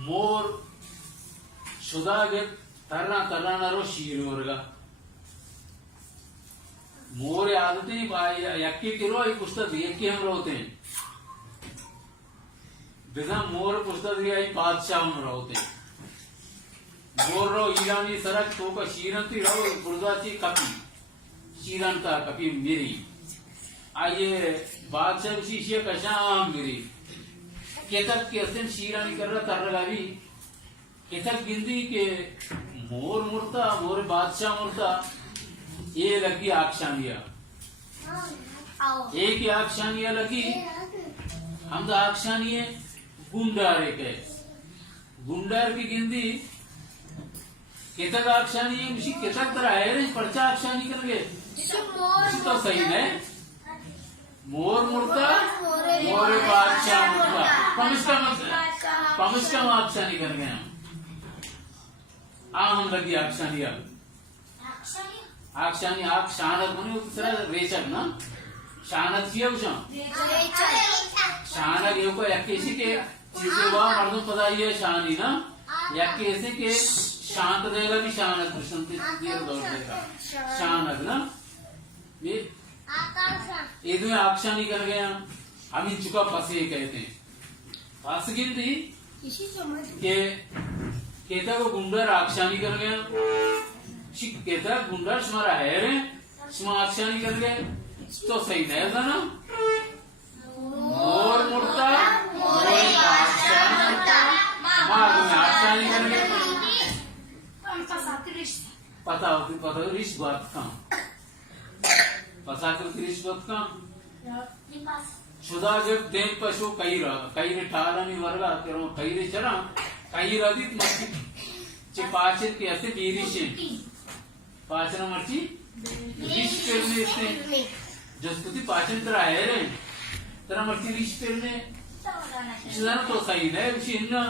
मोर शुदागे तर्रा शीरोर्गा मोर आदते यक्की Kiro ई पुस्तक यक्की हम रोते बिना मोर पुस्तक आई बादशाह हम रोते मोर रो ईरानी सरक तो का शीरंती रो गुरुदाची कपी शीरंता कपी मेरी आये बादशाह उसी शे कशाम मेरी केतक के असन शीरानी कर रहा तर लगावी केतक गिंदी के मोर मुर्ता मोर बादशाह मुर्ता ये लगी आक्षानिया एक आक्षानिया लगी हम तो आक्षानिये गुंडार एक है गुंडार की गिंदी केतक आक्षानिये उसी केतक तरह है रे पर्चा आक्षानी करके तो सही है मोर मुर्ता मोर बादशाह मुर्ता पमिस्का आक्षानी कर गए हम लगी आक्षानिया आक्षानी आक शानत म्हणे दुसरा रेचक ना शानत येऊ शानक येऊ को याकेसी के चीजें वा मर्दों पता ये शानी ना याकेसी के शांत देगा भी शानक कृष्ण ये दौड़ देगा शानक ना ये दो आक्षानी कर गए हम इन चुका फंसे कहते हैं फंस गिनती के केता को गुंडर आक्षानी कर गया केता गुंडर स्मारा है रे स्मा आक्षानी कर गए तो सही नहीं था ना मोर मुर्ता आक्षानी कर गए पता रिश बात का पसाकृति रिश बात का शुदा जब देन पशु कई ठालानी वर्गा तेरो कई चरा कई रदित मर्ची चे पाचित के ऐसे बीरिशे पाचन मर्ची रिश पेरने इसने जसकुति पाचन तरह है रे तरह मर्ची रिश पेरने शुदा तो सही है उसी इन्ना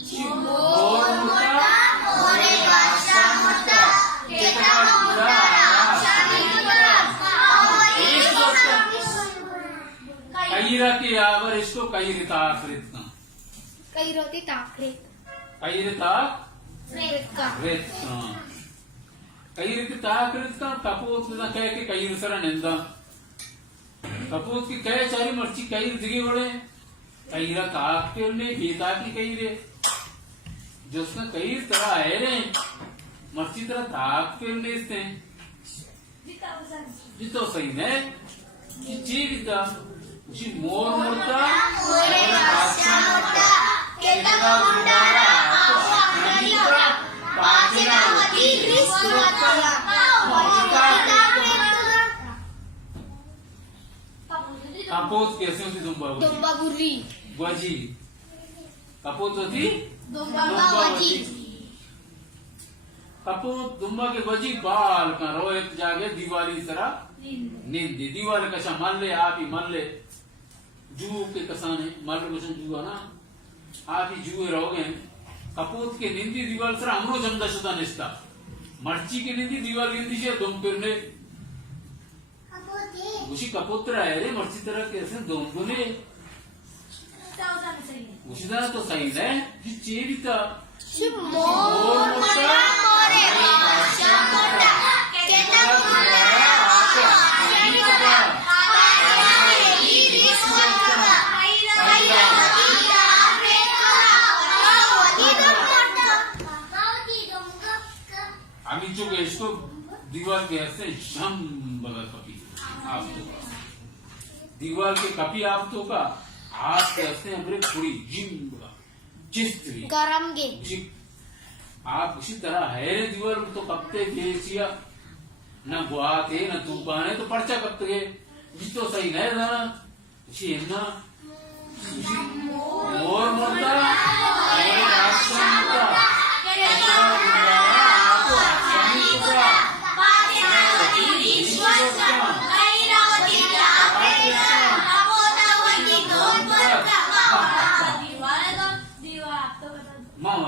मोर मुर्ता मोरे बादशाह मुर्ता केता गुंडा कईरा की आवर इसको कई रिताकृत का कई रोती ताकृत कई रिताकृत कई रिताकृत का कपूत ना कह के कई सरा निंदा कपूत की कह चारी मर्ची कई दिगे बड़े कई ताक के ने बेता की कई रे जो उसका कई तरह है रे मर्ची तरह ताक के ने इसने जितो सही है जीविता उसी मोर मुर्ता मोरे बादशाह मुर्ता केतका गुंडारा पाचनावती रिश्वतला कपोत कैसे होती दुम्बा बुर्री गजी कपोत होती दुम्बा कपोत दुम्बा के गजी बाल का रोहित जागे दिवाली तरह नींदी दीवार कशा मल्ले आप ही मल्ले जू के कसाने मल कुछ जू ना आप ही जुए रहोगे कपूत के निंदी दीवार सर हमरो जमदा शुदा निष्ठा मर्ची की निंदी दीवार गिंदी से दुम पिरने उसी कपूत्र है रे मर्ची तरह कैसे दुम गुने उसी तरह तो सही है कि चेरिता मोर मुर्ता मोरे बादशाह मुर्ता केता गुंडारा इसको दीवार के ऐसे शम बगल कपी आप तो दीवार के कपी आप तो का हाथ के ऐसे हमरे पूरी जिम बगा चिस्त्री गरम गे आप उसी तरह है रे दीवार तो कपते गेसिया न गुआते न तूफान है तो पर्चा कपते गए जिस तो सही नहीं था ना उसी है ना उसी मोर मुर्दा मोरे बादशाह मुर्दा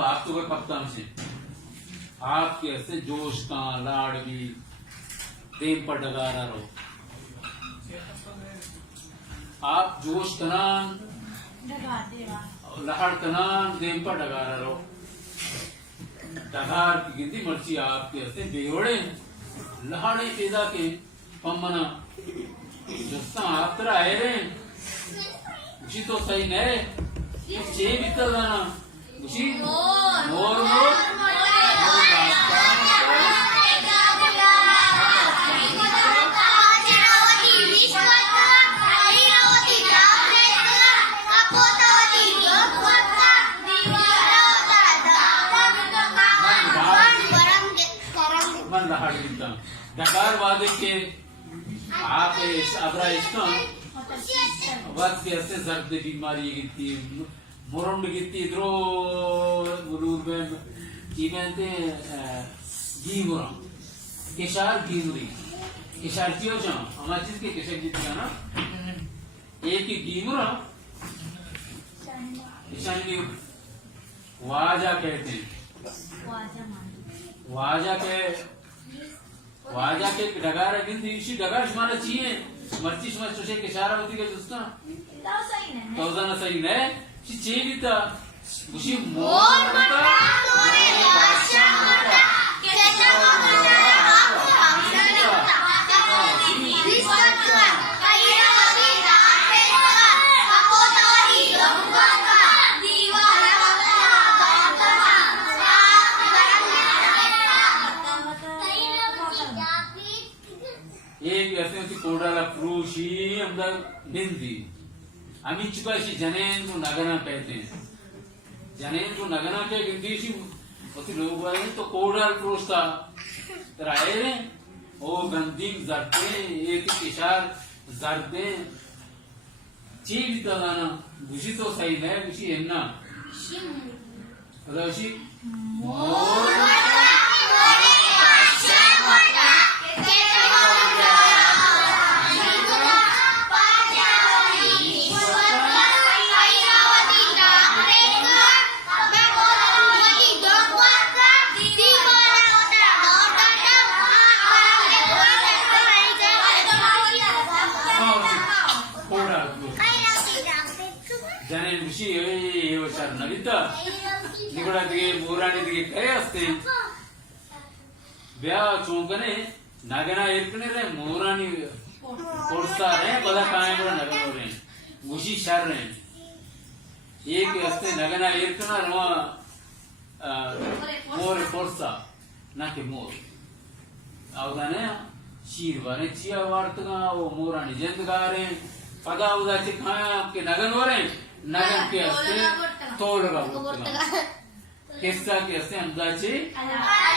आप तो कप्तान से आपके ऐसे जोश का लाड़वी देव पर डगारा रहो आप जोश कनान लहाड़ कनान देम पर डगारा रो डगार की गिनती मर्ची आपके हस्ते बेवड़े लहाड़े पैदा के पम्मना जस्ता आप तरह आए रे उसी तो सही नहीं चे भीतर जाना उसी मोर मोर मन लहाड़ गिनता डकार वादे के आप अबरा इष्टम वक्त के हस्ते सर्द बीमारी गिनती मोरंड गिनती इधरो बुलूर में कीमते गीमुरा केशार गीमुरी केशार क्यों जाओ हमारे चीज के केशर जीत ना एक ही गीमुरा ईशानी वाजा कहते हैं वाजा के डगार गिनती इसी डगार शुमारा चाहिए मर्ची शुमार चुशे केशारा होती के दोस्ता तौजाना सही नहीं ची चेविता उसी मोर मता एक ऐसे होती कोडाला प्रूशी अंदर निंदी अमी चुकाशी जनेन को नगना कहते हैं जनेन को नगना कह गिंदीशी होती लोग वाले तो कोडाल प्रूश था तेरा आए रे ओ गंदीक जरते एक किशार जरते चीज दलाना बुशी तो सही नहीं बुशी है ना रशी जने विषय ये विचार नविता निगुड़ा दिगे मोरानी दिगे करे असते ब्या चौंकने नगना एरकने रे मोरानी कोर्सा रे पदा काहे बड़ा नगना रे उसी शर रे एक असते नगना एरकना रमा मोर कोर्सा ना के मोर आवदाने शीर वाले चिया वार्तगा वो मोरानी जंदगारे पदा उदा चिखाया के नगन हो रहे नगन के हस्ते तोड़ लगा किस्सा के हस्ते अंदाजे